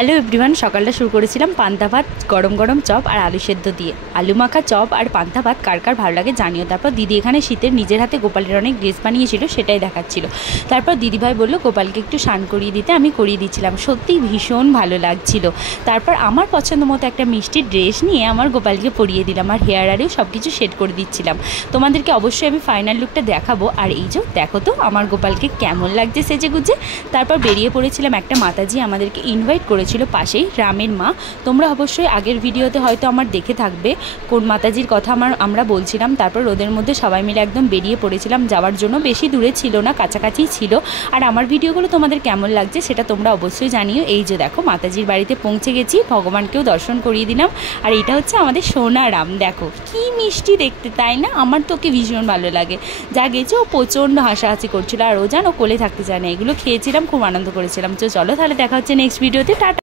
Hello everyone, সকালটা শুরু করেছিলাম পান্তা ভাত, গরম গরম চপ আর আলু সেদ্ধ দিয়ে। আলু মাখা চপ আর পান্তা ভাত কার কার ভালো লাগে জানিও। তারপর দিদি এখানে শীতের নিজের হাতে গোপালের অনেক ড্রেস বানিয়েছিল, সেটাই দেখাচ্ছিল। তারপর দিদিভাই বললো গোপালকে একটু স্নান করিয়ে দিতে, আমি করিয়ে দিচ্ছিলাম। সত্যিই ভীষণ ভালো লাগছিল। তারপর আমার পছন্দ মতো একটা মিষ্টি ড্রেস নিয়ে আমার গোপালকে পরিয়ে দিলাম, আর হেয়ার আরেও সব কিছু সেট করে দিচ্ছিলাম। তোমাদেরকে অবশ্যই আমি ফাইনাল লুকটা দেখাবো। আর এই যে দেখো তো আমার গোপালকে কেমন লাগছে সেজে গুজে। তারপর বেরিয়ে পড়েছিলাম। একটা মাতাজি আমাদেরকে ইনভাইট করেছিল পাশেই, রামের মা। তোমরা অবশ্যই আগের ভিডিওতে হয়তো আমার দেখে থাকবে কোন মাতাজির কথা আমরা বলছিলাম। তারপর রোদের মধ্যে সবাই মিলে একদম বেরিয়ে পড়েছিলাম যাওয়ার জন্য। বেশি দূরে ছিল না, কাছাকাছিই ছিল। আর আমার ভিডিওগুলো তোমাদের কেমন লাগছে সেটা তোমরা অবশ্যই জানিও। এই যে দেখো মাতাজির বাড়িতে পৌঁছে গেছি, ভগবানকেও দর্শন করিয়ে দিলাম। আর এটা হচ্ছে আমাদের সোনা রাম, দেখো কি মিষ্টি দেখতে, তাই না? আমার তোকে ভীষণ ভালো লাগে। যা গেছে ও প্রচণ্ড হাসাহাসি করছিল, আর ও জানো কোলে থাকতে চায় না। এগুলো খেয়েছিলাম, খুব আনন্দ করেছিলাম। তো চলো তাহলে দেখা হচ্ছে নেক্সট ভিডিওতে। টাটা।